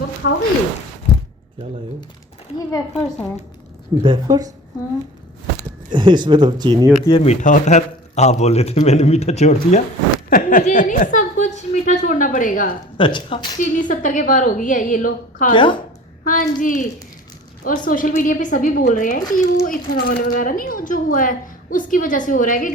वो खाओगे ये? क्या लाए हो? ये वेफर्स है। वेफर्स? हाँ। इसमें तो चीनी होती है, मीठा होता है। आप बोल रहे थे मैंने मीठा छोड़ दिया। मुझे नहीं, सब कुछ मीठा छोड़ना पड़ेगा। अच्छा, चीनी 70 के पार हो गई है, ये लो खा क्या? लो। हाँ जी। और सोशल मीडिया पे सभी बोल रहे हैं कि वो इथेनॉल वगैरह नहीं जो हुआ है उसकी वजह से हो रहा है कि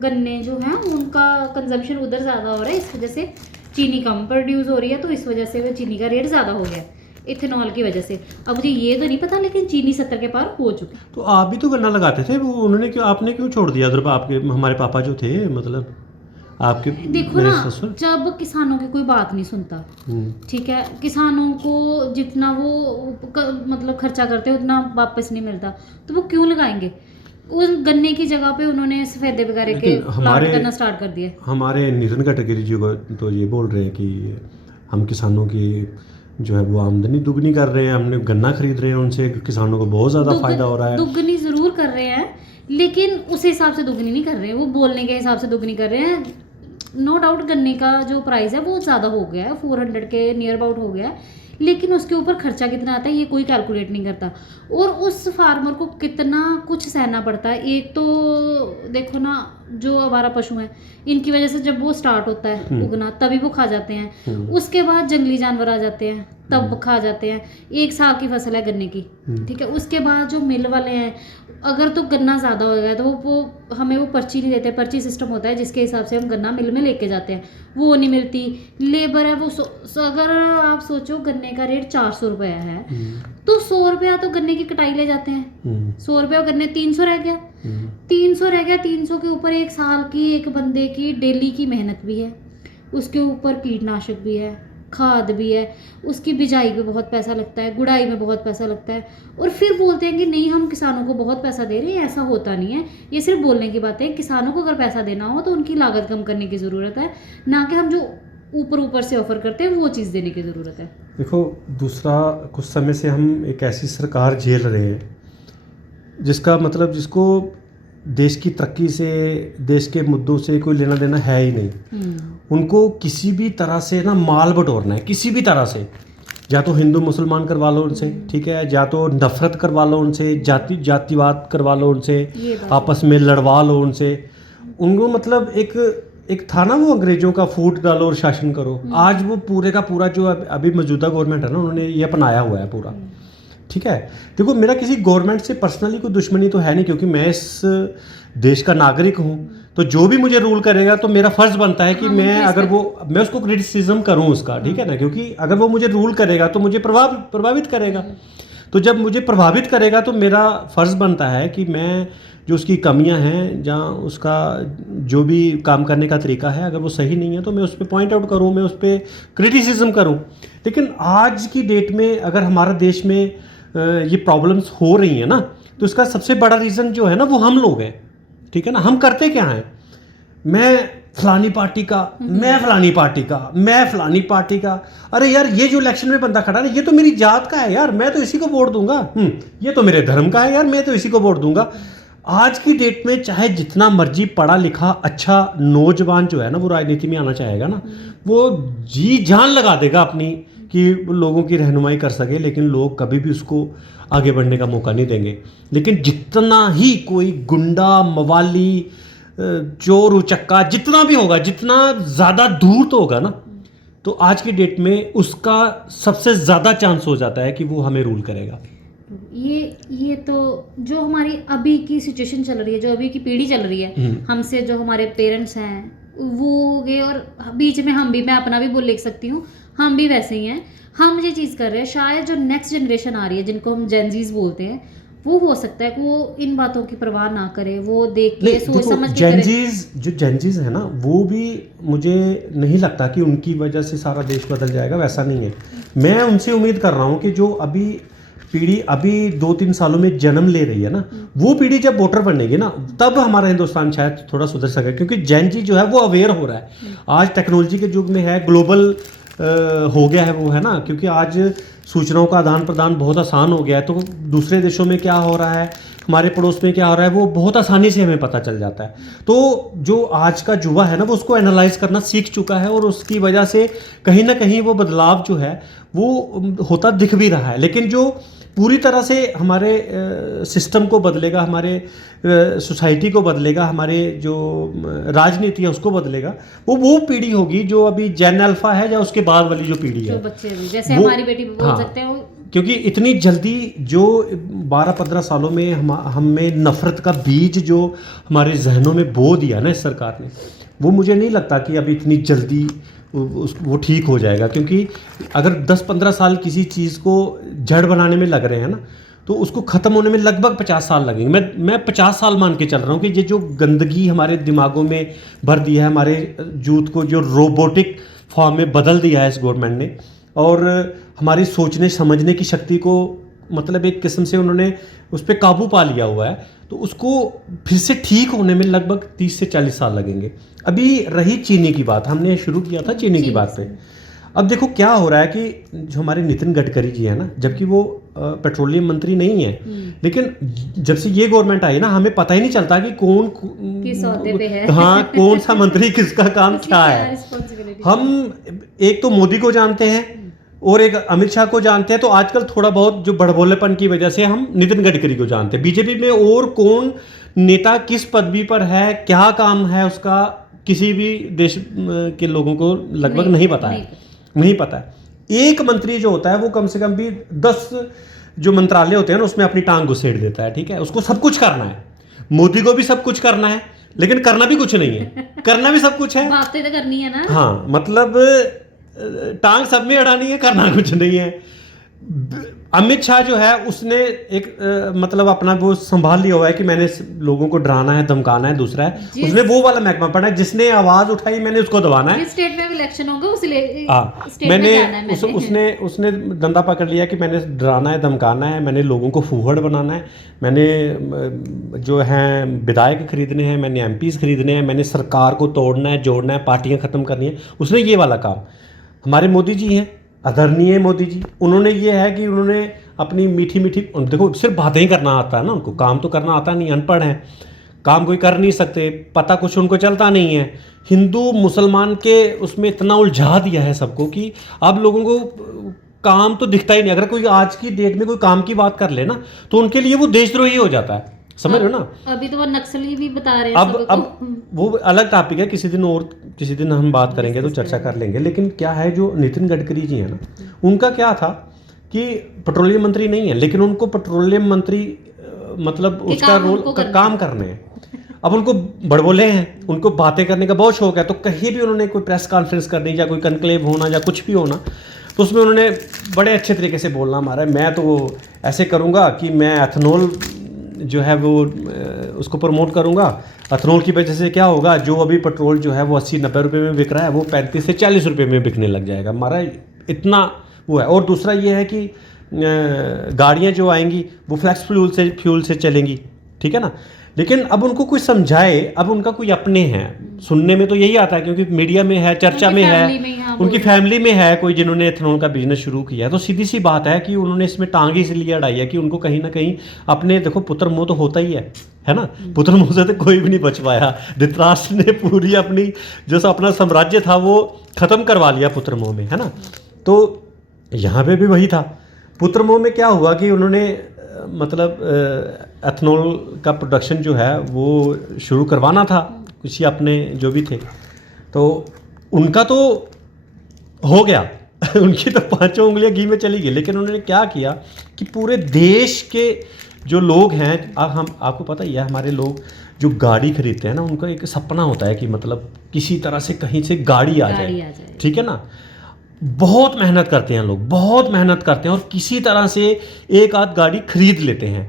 गन्ने जो हैं उनका कंजम्पशन उधर ज़्यादा हो रहा है, इस वजह से चीनी कम प्रोड्यूस हो रही है, तो इस वजह से वो चीनी का रेट ज़्यादा हो गया इथेनॉल की वजह से। अब मुझे ये तो नहीं पता, लेकिन चीनी 70 के पार हो चुकी है। तो आप भी तो गन्ना लगाते थे, वो उन्होंने क्यों, आपने क्यों छोड़ दिया उधर? आपके हमारे पापा जो थे, मतलब आपके देखो मेरे ना, ससुर। जब किसानों की कोई बात नहीं सुनता, ठीक है, किसानों को जितना वो मतलब खर्चा करते हैं उतना वापस नहीं मिलता, तो वो क्यों लगाएंगे? उस गन्ने की जगह पे उन्होंने सफेदे वगैरह के लेकिन प्लांट करना स्टार्ट कर दिए। हमारे नितिन गडकरी जी को तो ये बोल रहे हैं कि हम किसानों की जो है वो आमदनी दुगनी कर रहे हैं, हमने गन्ना खरीद रहे हैं उनसे, किसानों को बहुत ज़्यादा फायदा हो रहा है। दुगनी जरूर कर रहे हैं, लेकिन उस हिसाब से दुगनी नहीं कर रहे हैं, वो बोलने के हिसाब से दुगनी कर रहे हैं। नो डाउट गन्ने का जो प्राइस है वो ज़्यादा हो गया है, 400 के नियर अबाउट हो गया है, लेकिन उसके ऊपर खर्चा कितना आता है ये कोई कैलकुलेट नहीं करता, और उस फार्मर को कितना कुछ सहना पड़ता है। एक तो देखो ना, जो आवारा पशु हैं इनकी वजह से जब वो स्टार्ट होता है उगना तभी वो खा जाते हैं, उसके बाद जंगली जानवर आ जाते हैं तब खा जाते हैं। 1 साल की फसल है गन्ने की, ठीक है, उसके बाद जो मिल वाले हैं, अगर तो गन्ना ज़्यादा हो गया तो वो हमें वो पर्ची नहीं देते, पर्ची सिस्टम होता है जिसके हिसाब से हम गन्ना मिल में लेके जाते हैं, वो नहीं मिलती। लेबर है वो अगर आप सोचो गन्ने का रेट 400 रुपया है, तो 100 रुपया तो गन्ने की कटाई ले जाते हैं, 100 रुपया गन्ने 300 रह गया, 300 रह गया। 300 के ऊपर 1 साल की एक बंदे की डेली की मेहनत भी है, उसके ऊपर कीटनाशक भी है, खाद भी है, उसकी बिजाई पे बहुत पैसा लगता है, गुड़ाई में बहुत पैसा लगता है, और फिर बोलते हैं कि नहीं हम किसानों को बहुत पैसा दे रहे हैं। ऐसा होता नहीं है, ये सिर्फ बोलने की बात है। किसानों को अगर पैसा देना हो तो उनकी लागत कम करने की ज़रूरत है, ना कि हम जो ऊपर से ऑफर करते हैं वो चीज़ देने की ज़रूरत है। देखो, दूसरा, कुछ समय से हम एक ऐसी सरकार झेल रहे हैं जिसका मतलब, जिसको देश की तरक्की से, देश के मुद्दों से कोई लेना देना है ही नहीं। उनको किसी भी तरह से ना माल बटोरना है, किसी भी तरह से, या तो हिंदू मुसलमान करवा लो उनसे, ठीक है, या तो नफरत करवा लो उनसे, जातिवाद करवा लो उनसे, आपस में लड़वा लो उनसे। उनको मतलब एक था ना वो अंग्रेजों का फूट डालो और शासन करो। आज वो पूरे का पूरा जो अभी मौजूदा गवर्नमेंट है ना, उन्होंने ये अपनाया हुआ है पूरा, ठीक है। देखो, मेरा किसी गवर्नमेंट से पर्सनली कोई दुश्मनी तो है नहीं, क्योंकि मैं इस देश का नागरिक हूँ, तो जो भी मुझे रूल करेगा तो मेरा फर्ज बनता है कि मैं उसको क्रिटिसिज्म करूँ उसका, ठीक है ना, क्योंकि अगर वो मुझे रूल करेगा तो मुझे प्रभावित करेगा। तो जब मुझे प्रभावित करेगा तो मेरा फर्ज बनता है कि मैं जो उसकी कमियां हैं, जहाँ उसका जो भी काम करने का तरीका है, अगर वो सही नहीं है तो मैं उस पर पॉइंट आउट करूँ, मैं उस पर क्रिटिसिज्म करूँ। लेकिन आज की डेट में अगर हमारे देश में ये प्रॉब्लम्स हो रही हैं ना, तो इसका सबसे बड़ा रीज़न जो है ना वो हम लोग हैं, ठीक है ना। हम करते क्या हैं, मैं फलानी पार्टी का, मैं फलानी पार्टी का, मैं फलानी पार्टी का। अरे यार, ये जो इलेक्शन में बंदा खड़ा है ये तो मेरी जात का है यार, मैं तो इसी को वोट दूंगा। ये तो मेरे धर्म का है यार, मैं तो इसी को वोट दूंगा। आज की डेट में चाहे जितना मर्जी पढ़ा लिखा अच्छा नौजवान जो है ना वो राजनीति में आना चाहेगा ना, वो जी जान लगा देगा अपनी कि लोगों की रहनुमाई कर सके, लेकिन लोग कभी भी उसको आगे बढ़ने का मौका नहीं देंगे। लेकिन जितना ही कोई गुंडा, मवाली, चोर उचक्का जितना भी होगा, जितना ज़्यादा धूर्त होगा ना, तो आज की डेट में उसका सबसे ज़्यादा चांस हो जाता है कि वो हमें रूल करेगा। ये तो जो हमारी अभी की सिचुएशन चल रही है, जो अभी की पीढ़ी चल रही है, हमसे जो हमारे पेरेंट्स हैं वो हो गए, और बीच में हम भी, मैं अपना भी बोल लिख सकती हूँ, हम भी वैसे ही हैं। हम ये चीज़ कर रहे हैं, शायद जो नेक्स्ट जनरेशन आ रही है जिनको हम जेनजीज बोलते हैं, वो हो सकता है कि वो इन बातों की परवाह ना करे, वो देख के सोच समझ के करे। जो जेनजीज है ना, वो भी मुझे नहीं लगता कि उनकी वजह से सारा देश बदल जाएगा, वैसा नहीं है। मैं उनसे उम्मीद कर रहा हूँ कि जो अभी पीढ़ी अभी 2-3 सालों में जन्म ले रही है ना, वो पीढ़ी जब वोटर बनेगी ना, तब हमारा हिंदुस्तान शायद थोड़ा सुधर सकेगा, क्योंकि जेन जी जो है वो अवेयर हो रहा है। आज टेक्नोलॉजी के युग में है, ग्लोबल हो गया है वो, है ना, क्योंकि आज सूचनाओं का आदान प्रदान बहुत आसान हो गया है। तो दूसरे देशों में क्या हो रहा है, हमारे पड़ोस में क्या हो रहा है वो बहुत आसानी से हमें पता चल जाता है। तो जो आज का युवा है ना वो उसको एनालाइज करना सीख चुका है, और उसकी वजह से कहीं ना कहीं वो बदलाव जो है वो होता दिख भी रहा है। लेकिन जो पूरी तरह से हमारे सिस्टम को बदलेगा, हमारे सोसाइटी को बदलेगा, हमारे जो राजनीति है उसको बदलेगा, वो पीढ़ी होगी जो अभी जेन अल्फा है या उसके बाद वाली जो पीढ़ी जो है, बच्चे अभी जैसे हमारी बेटी बोल हाँ, सकते हैं क्योंकि इतनी जल्दी जो 12-15 सालों में हमें नफरत का बीज जो हमारे जहनों में बो दिया ना इस सरकार ने, वो मुझे नहीं लगता कि अभी इतनी जल्दी वो ठीक हो जाएगा। क्योंकि अगर 10-15 साल किसी चीज़ को जड़ बनाने में लग रहे हैं ना, तो उसको ख़त्म होने में लगभग 50 साल लगेंगे। मैं 50 साल मान के चल रहा हूँ कि ये जो गंदगी हमारे दिमागों में भर दिया है, हमारे यूथ को जो रोबोटिक फॉर्म में बदल दिया है इस गवर्नमेंट ने, और हमारी सोचने समझने की शक्ति को मतलब एक किस्म से उन्होंने उस पर काबू पा लिया हुआ है, तो उसको फिर से ठीक होने में लगभग 30 से 40 साल लगेंगे। अभी रही चीनी की बात, हमने शुरू किया था चीनी की बात पे। अब देखो क्या हो रहा है कि जो हमारे नितिन गडकरी जी हैं ना, जबकि वो पेट्रोलियम मंत्री नहीं है, लेकिन जब से ये गवर्नमेंट आई ना, हमें पता ही नहीं चलता कि कौन किस ओहदे पे है, हाँ कौन सा मंत्री किसका काम क्या है। हम एक तो मोदी को जानते हैं और एक अमित शाह को जानते हैं, तो आजकल थोड़ा बहुत जो बड़बोलेपन की वजह से हम नितिन गडकरी को जानते हैं। बीजेपी में और कौन नेता किस पदवी पर है, क्या काम है उसका, किसी भी देश के लोगों को लगभग नहीं पता है। एक मंत्री जो होता है वो कम से कम भी 10 जो मंत्रालय होते हैं ना उसमें अपनी टांग घुसेड़ देता है, ठीक है। उसको सब कुछ करना है, मोदी को भी सब कुछ करना है, लेकिन करना भी कुछ नहीं है। करना भी सब कुछ है, बातें तो करनी है ना, हाँ, मतलब टांग सब में अड़ानी है, करना कुछ नहीं है। अमित शाह जो है उसने एक मतलब अपना वो संभाल लिया हुआ है कि मैंने लोगों को डराना है, धमकाना है। दूसरा है उसने वो वाला महकमा पड़ा है, जिसने आवाज उठाई मैंने उसको दबाना है। स्टेट में इलेक्शन होगा उसने डंडा पकड़ लिया कि मैंने डराना है, धमकाना है, मैंने लोगों को फूहड़ बनाना है, मैंने जो हैं विधायक खरीदने हैं, मैंने एमपीज खरीदने हैं, मैंने सरकार को तोड़ना है, जोड़ना है, पार्टियां खत्म करनी है। उसने ये वाला काम। हमारे मोदी जी हैं, आदरणीय मोदी जी, उन्होंने ये है कि उन्होंने अपनी मीठी मीठी, देखो सिर्फ बातें ही करना आता है ना उनको, काम तो करना आता नहीं, अनपढ़ हैं, काम कोई कर नहीं सकते, पता कुछ उनको चलता नहीं है। हिंदू मुसलमान के उसमें इतना उलझा दिया है सबको कि अब लोगों को काम तो दिखता ही नहीं। अगर कोई आज की डेट में कोई काम की बात कर ले ना तो उनके लिए वो देशद्रोही हो जाता है, समझ रहे हो ना। अभी तो वो नक्सली भी बता रहे हैं। अब वो अलग टॉपिक है, किसी दिन हम बात करेंगे तो चर्चा कर लेंगे। लेकिन क्या है, जो नितिन गडकरी जी है ना, उनका क्या था कि पेट्रोलियम मंत्री नहीं है, लेकिन उनको पेट्रोलियम मंत्री मतलब उसका रोल काम करने हैं। अब उनको बड़बोले हैं, उनको बातें करने का बहुत शौक है, तो कहीं भी उन्होंने कोई प्रेस कॉन्फ्रेंस करनी या कोई कनक्लेव होना या कुछ भी होना, तो उसमें उन्होंने बड़े अच्छे तरीके से बोलना, हमारा मैं तो ऐसे करूँगा कि मैं एथनॉल जो है वो उसको प्रमोट करूँगा। एथनॉल की वजह से क्या होगा, जो अभी पेट्रोल जो है वो 80-90 रुपये में बिक रहा है वो 35 से 40 रुपये में बिकने लग जाएगा। हमारा इतना वो है। और दूसरा ये है कि गाड़ियाँ जो आएंगी वो फ्लैक्स फ्यूल से चलेंगी, ठीक है ना। लेकिन अब उनको कोई समझाए, अब उनका कोई अपने हैं, सुनने में तो यही आता है क्योंकि मीडिया में है, चर्चा में है, उनकी फैमिली में है कोई जिन्होंने एथनॉल का बिजनेस शुरू किया है। तो सीधी सी बात है कि उन्होंने इसमें टांग इसलिए अड़ाई है कि उनको कहीं ना कहीं अपने, देखो पुत्र मोह तो होता ही है ना, पुत्र मोह से तो कोई भी नहीं बच पाया। धृतराष्ट्र ने पूरी अपनी जो अपना साम्राज्य था वो खत्म करवा लिया पुत्र मोह में, है ना। तो यहाँ पे भी वही था। पुत्र मोह में क्या हुआ कि उन्होंने मतलब एथनॉल का प्रोडक्शन जो है वो शुरू करवाना था, कुछ अपने जो भी थे, तो उनका तो हो गया उनकी तो 5 उंगलियां घी में चली गई। लेकिन उन्होंने क्या किया कि पूरे देश के जो लोग हैं, हम आपको पता ही है, हमारे लोग जो गाड़ी खरीदते हैं ना, उनका एक सपना होता है कि मतलब किसी तरह से कहीं से गाड़ी आ जाए, ठीक है ना। बहुत मेहनत करते हैं लोग, बहुत मेहनत करते हैं और किसी तरह से एक आध गाड़ी खरीद लेते हैं।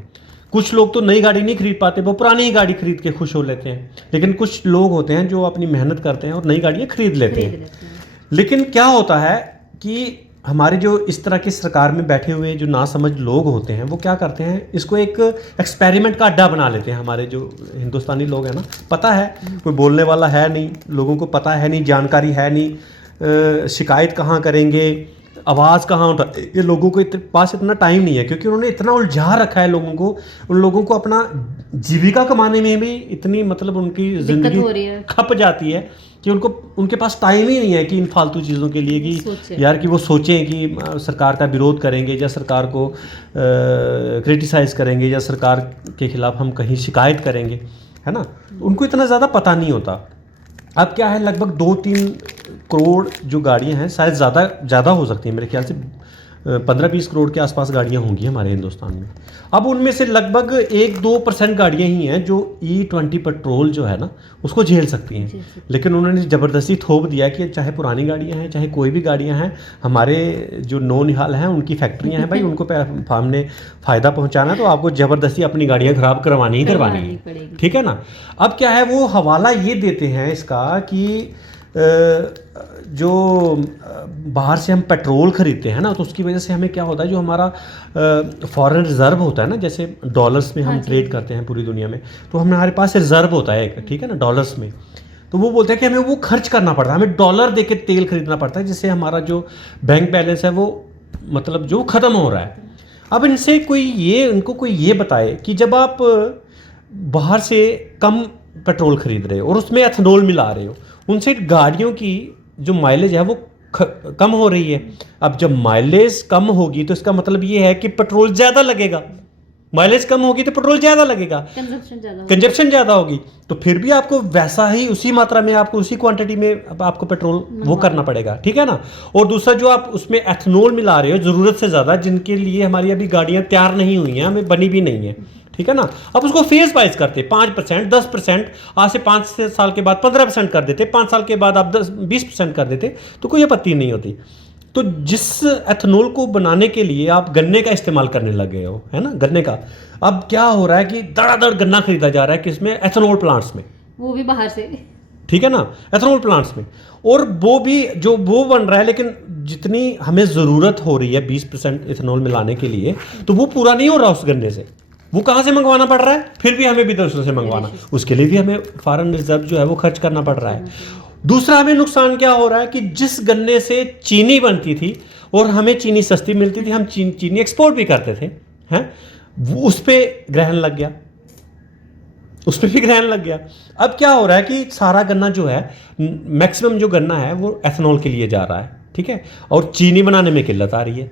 कुछ लोग तो नई गाड़ी नहीं खरीद पाते, वो पुरानी ही गाड़ी खरीद के खुश हो लेते हैं। लेकिन कुछ लोग होते हैं जो अपनी मेहनत करते हैं और नई गाड़ियाँ खरीद लेते हैं। लेकिन क्या होता है कि हमारे जो इस तरह की सरकार में बैठे हुए जो नासमझ लोग होते हैं, वो क्या करते हैं, इसको एक एक्सपेरिमेंट का अड्डा बना लेते हैं। हमारे जो हिंदुस्तानी लोग हैं ना, पता है कोई बोलने वाला है नहीं, लोगों को पता है नहीं, जानकारी है नहीं, शिकायत कहाँ करेंगे, आवाज़ कहाँ उठा, ये लोगों को पास इतना टाइम नहीं है, क्योंकि उन्होंने इतना उलझा रखा है लोगों को, उन लोगों को अपना जीविका कमाने में भी इतनी मतलब उनकी हो रही ज़िंदगी है। खप जाती है कि उनके पास टाइम ही नहीं है कि इन फालतू चीज़ों के लिए कि यार कि वो सोचें कि सरकार का विरोध करेंगे या सरकार को क्रिटिसाइज़ करेंगे या सरकार के खिलाफ हम कहीं शिकायत करेंगे, है ना। उनको इतना ज़्यादा पता नहीं होता। अब क्या है, लगभग 2-3 करोड़ जो गाड़ियां हैं, शायद ज़्यादा हो सकती हैं, मेरे ख्याल से 15-20 करोड़ के आसपास गाड़ियां होंगी हमारे हिंदुस्तान में। अब उनमें से लगभग 1-2% गाड़ियां ही हैं जो E20 पेट्रोल जो है ना उसको झेल सकती हैं, लेकिन उन्होंने ज़बरदस्ती थोप दिया कि चाहे पुरानी गाड़ियां हैं चाहे कोई भी गाड़ियां हैं, हमारे जो नौनिहाल हैं उनकी फैक्ट्रियां हैं भाई, उनको हमने फ़ायदा पहुंचाना है तो आपको ज़बरदस्ती अपनी गाड़ियां ख़राब करवानी है, ठीक है ना। अब क्या है, वो हवाला ये देते हैं इसका कि जो बाहर से हम पेट्रोल ख़रीदते हैं ना, तो उसकी वजह से हमें क्या होता है, जो हमारा फॉरेन रिज़र्व होता है ना, जैसे डॉलर्स में हम ट्रेड करते हैं पूरी दुनिया में, तो हमारे पास रिज़र्व होता है एक, ठीक है ना, डॉलर्स में। तो वो बोलते हैं कि हमें वो खर्च करना पड़ता है, हमें डॉलर दे के तेल खरीदना पड़ता है, जिससे हमारा जो बैंक बैलेंस है वो मतलब जो ख़त्म हो रहा है। अब इनको कोई ये बताए कि जब आप बाहर से कम पेट्रोल खरीद रहे हो और उसमें एथेनॉल मिला रहे हो, उनसे गाड़ियों की जो माइलेज है वो कम हो रही है। अब जब माइलेज कम होगी तो इसका मतलब ये है कि पेट्रोल ज़्यादा लगेगा, माइलेज कम होगी तो पेट्रोल ज़्यादा लगेगा, कंजप्शन ज़्यादा होगी, तो फिर भी आपको वैसा ही उसी मात्रा में आपको उसी क्वांटिटी में आपको पेट्रोल वो करना पड़ेगा, ठीक है ना। और दूसरा जो आप उसमें एथेनॉल मिला रहे हो ज़रूरत से ज़्यादा, जिनके लिए हमारी अभी गाड़ियाँ तैयार नहीं हुई हैं, हमें बनी भी नहीं है, ठीक है ना। अब उसको फेज वाइज करते, 5%, 10%, आज से 5 साल के बाद 15% कर देते, 5 साल के बाद आप 20% कर देते, तो कोई आपत्ति नहीं होती। तो जिस एथेनॉल को बनाने के लिए आप गन्ने का इस्तेमाल करने लग गए हो, है ना, गन्ने का, अब क्या हो रहा है कि धड़ाधड़ गन्ना खरीदा जा रहा है किसमें, एथेनॉल प्लांट्स में, वो भी बाहर से, ठीक है ना, एथेनॉल प्लांट्स में। और वो भी जो वो बन रहा है, लेकिन जितनी हमें ज़रूरत हो रही है 20% एथेनॉल मिलाने के लिए, तो वो पूरा नहीं हो रहा उस गन्ने से, वो कहाँ से मंगवाना पड़ रहा है, फिर भी हमें विदेशों से मंगवाना, उसके लिए भी हमें फॉरेन रिजर्व जो है वो खर्च करना पड़ रहा है। दूसरा हमें नुकसान क्या हो रहा है कि जिस गन्ने से चीनी बनती थी और हमें चीनी सस्ती मिलती थी, हम चीनी एक्सपोर्ट भी करते थे, हैं, उस पर ग्रहण लग गया, उस पर भी ग्रहण लग गया। अब क्या हो रहा है कि सारा गन्ना जो है, मैक्सिमम जो गन्ना है वो एथेनॉल के लिए जा रहा है, ठीक है, और चीनी बनाने में किल्लत आ रही है।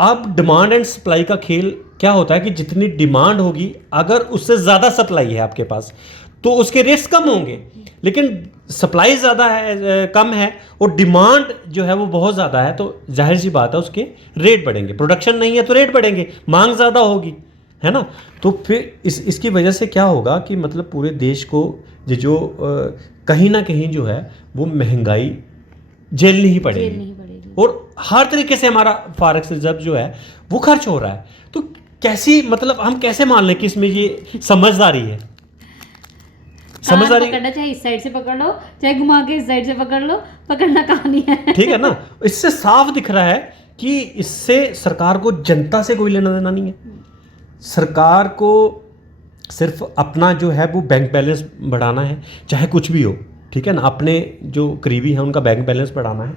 अब डिमांड एंड सप्लाई का खेल क्या होता है कि जितनी डिमांड होगी, अगर उससे ज़्यादा सप्लाई है आपके पास, तो उसके रेट्स कम होंगे, लेकिन सप्लाई ज़्यादा है, कम है, और डिमांड जो है वो बहुत ज़्यादा है, तो जाहिर सी बात है उसके रेट बढ़ेंगे। प्रोडक्शन नहीं है तो रेट बढ़ेंगे, मांग ज़्यादा होगी, है ना। तो फिर इसकी वजह से क्या होगा कि मतलब पूरे देश को जो कहीं ना कहीं जो है वो महंगाई झेलनी ही पड़ेगी, और हर तरीके से हमारा फॉरेक्स रिजर्व जो है वो खर्च हो रहा है। तो कैसी, मतलब हम कैसे मान लें कि इसमें ये समझदारी है, समझदारी पकड़ना, चाहे इस साइड से पकड़ लो चाहे घुमा के इस साइड से पकड़ लो, पकड़ना कहानी है, ठीक है ना। इससे साफ दिख रहा है कि इससे सरकार को जनता से कोई लेना देना नहीं है। सरकार को सिर्फ अपना जो है वो बैंक बैलेंस बढ़ाना है, चाहे कुछ भी हो, ठीक है ना, अपने जो करीबी हैं उनका बैंक बैलेंस बढ़ाना है।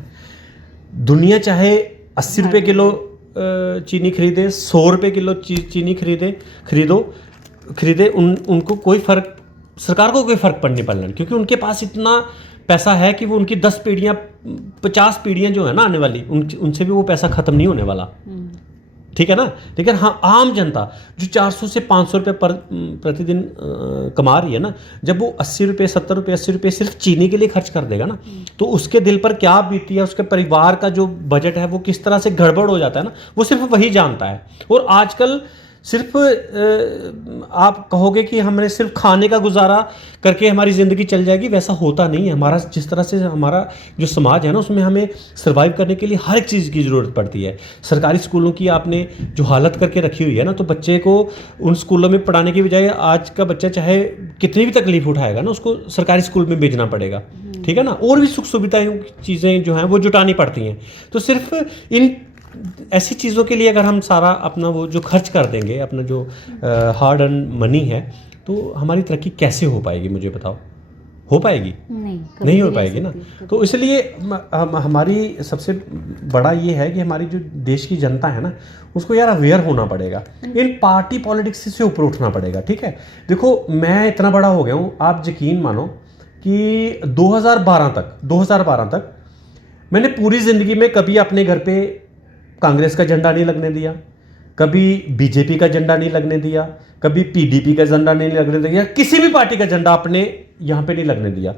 दुनिया चाहे 80 रुपये किलो चीनी खरीदे, 100 रुपये किलो चीनी खरीदे, उनको कोई फ़र्क, सरकार को कोई फ़र्क पड़ नहीं पड़ना, क्योंकि उनके पास इतना पैसा है कि वो उनकी 10 पीढ़ियाँ 50 पीढ़ियाँ जो है ना आने वाली, उनसे भी वो पैसा ख़त्म नहीं होने वाला, ठीक है ना। लेकिन हाँ, आम जनता जो 400 से 500 रुपये प्रतिदिन कमा रही है ना, जब वो 80 रुपये 70 रुपये 80 रुपये सिर्फ चीनी के लिए खर्च कर देगा ना, तो उसके दिल पर क्या बीती है, उसके परिवार का जो बजट है वो किस तरह से गड़बड़ हो जाता है ना, वो सिर्फ वही जानता है। और आजकल सिर्फ आप कहोगे कि हमने सिर्फ खाने का गुजारा करके हमारी ज़िंदगी चल जाएगी, वैसा होता नहीं है। हमारा जिस तरह से हमारा जो समाज है ना, उसमें हमें सर्वाइव करने के लिए हर एक चीज़ की ज़रूरत पड़ती है। सरकारी स्कूलों की आपने जो हालत करके रखी हुई है ना, तो बच्चे को उन स्कूलों में पढ़ाने की बजाय आज का बच्चा चाहे कितनी भी तकलीफ उठाएगा ना, उसको सरकारी स्कूल में भेजना पड़ेगा, ठीक है ना। और भी सुख सुविधाएँ चीज़ें जो हैं वो जुटानी पड़ती हैं। तो सिर्फ इन ऐसी चीज़ों के लिए अगर हम सारा अपना वो जो खर्च कर देंगे, अपना जो हार्ड अर्न मनी है, तो हमारी तरक्की कैसे हो पाएगी, मुझे बताओ। हो पाएगी? नहीं, कभी नहीं हो भी पाएगी ना। सकती, तो इसलिए हमारी सबसे बड़ा ये है कि हमारी जो देश की जनता है ना, उसको यार अवेयर होना पड़ेगा, इन पार्टी पॉलिटिक्स से ऊपर उठना पड़ेगा। ठीक है, देखो मैं इतना बड़ा हो गया हूँ, आप यकीन मानो कि 2012 तक मैंने पूरी ज़िंदगी में कभी अपने घर पे कांग्रेस का झंडा नहीं लगने दिया, कभी बीजेपी का झंडा नहीं लगने दिया, कभी पीडीपी का झंडा नहीं लगने दिया, किसी भी पार्टी का झंडा अपने यहाँ पे नहीं लगने दिया।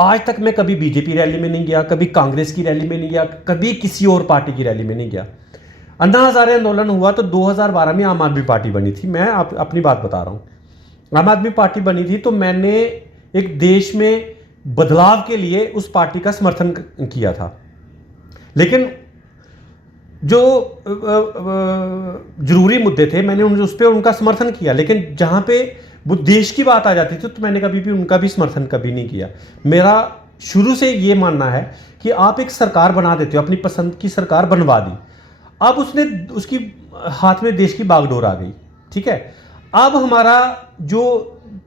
आज तक मैं कभी बीजेपी रैली में नहीं गया, कभी कांग्रेस की रैली में नहीं गया, कभी किसी और पार्टी की रैली में नहीं गया। अन्ना हजारे आंदोलन हुआ तो 2012 में आम आदमी पार्टी बनी थी। मैं अपनी बात बता रहा हूँ, आम आदमी पार्टी बनी थी तो मैंने एक देश में बदलाव के लिए उस पार्टी का समर्थन किया था। लेकिन जो जरूरी मुद्दे थे मैंने उस पर उनका समर्थन किया, लेकिन जहाँ पे वो देश की बात आ जाती थी तो मैंने कभी भी उनका भी समर्थन कभी नहीं किया। मेरा शुरू से ये मानना है कि आप एक सरकार बना देते हो, अपनी पसंद की सरकार बनवा दी, अब उसकी हाथ में देश की बागडोर आ गई। ठीक है, अब हमारा जो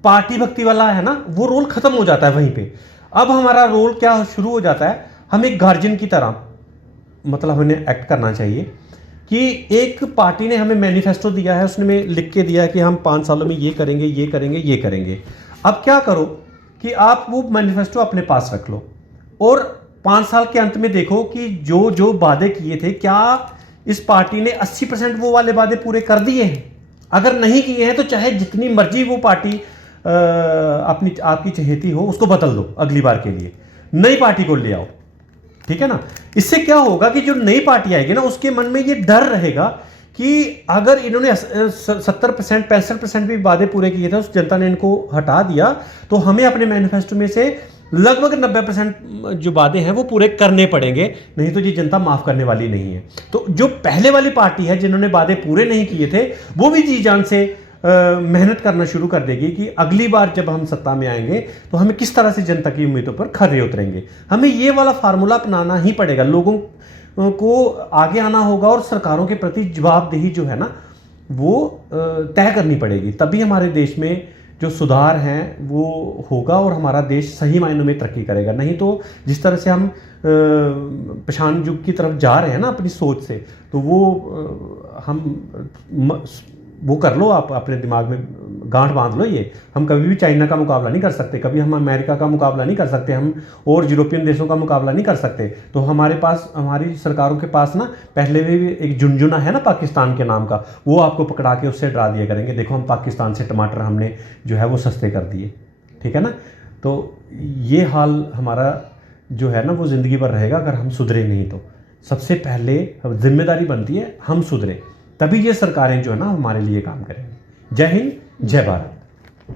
पार्टी भक्ति वाला है ना, वो रोल खत्म हो जाता है वहीं पे। अब हमारा रोल क्या शुरू हो जाता है, हम एक गार्जियन की तरह मतलब हमें एक्ट करना चाहिए कि एक पार्टी ने हमें मैनिफेस्टो दिया है, उसने में लिख के दिया है कि हम 5 सालों में ये करेंगे, ये करेंगे, ये करेंगे। अब क्या करो कि आप वो मैनिफेस्टो अपने पास रख लो और 5 साल के अंत में देखो कि जो जो वादे किए थे, क्या इस पार्टी ने 80% वो वाले वादे पूरे कर दिए हैं। अगर नहीं किए हैं तो चाहे जितनी मर्जी वो पार्टी अपनी आपकी चहेती हो, उसको बदल दो, अगली बार के लिए नई पार्टी को ले आओ। ठीक है ना, इससे क्या होगा कि जो नई पार्टी आएगी ना, उसके मन में ये डर रहेगा कि अगर इन्होंने 70% 65% भी वादे पूरे किए थे, उस जनता ने इनको हटा दिया, तो हमें अपने मैनिफेस्टो में से लगभग 90% जो वादे हैं वो पूरे करने पड़ेंगे, नहीं तो ये जनता माफ करने वाली नहीं है। तो जो पहले वाली पार्टी है जिन्होंने वादे पूरे नहीं किए थे, वो भी जी जान से मेहनत करना शुरू कर देगी कि अगली बार जब हम सत्ता में आएंगे तो हमें किस तरह से जनता की उम्मीदों पर खरे उतरेंगे। हमें ये वाला फार्मूला अपनाना ही पड़ेगा, लोगों को आगे आना होगा और सरकारों के प्रति जवाबदेही जो है ना वो तय करनी पड़ेगी, तभी हमारे देश में जो सुधार हैं वो होगा और हमारा देश सही मायनों में तरक्की करेगा। नहीं तो जिस तरह से हम पछाण युग की तरफ जा रहे हैं ना अपनी सोच से, तो वो कर लो, आप अपने दिमाग में गांठ बांध लो, ये हम कभी भी चाइना का मुकाबला नहीं कर सकते, कभी हम अमेरिका का मुकाबला नहीं कर सकते, हम और यूरोपियन देशों का मुकाबला नहीं कर सकते। तो हमारे पास, हमारी सरकारों के पास ना पहले भी एक झुनझुना है ना पाकिस्तान के नाम का, वो आपको पकड़ा के उससे डरा दिया करेंगे, देखो हम पाकिस्तान से टमाटर हमने जो है वो सस्ते कर दिए। ठीक है ना, तो ये हाल हमारा जो है ना वो ज़िंदगी भर रहेगा अगर हम सुधरे नहीं। तो सबसे पहले जिम्मेदारी बनती है हम सुधरे, तभी ये सरकारें जो है ना हमारे लिए काम करेंगी। जय हिंद, जय भारत।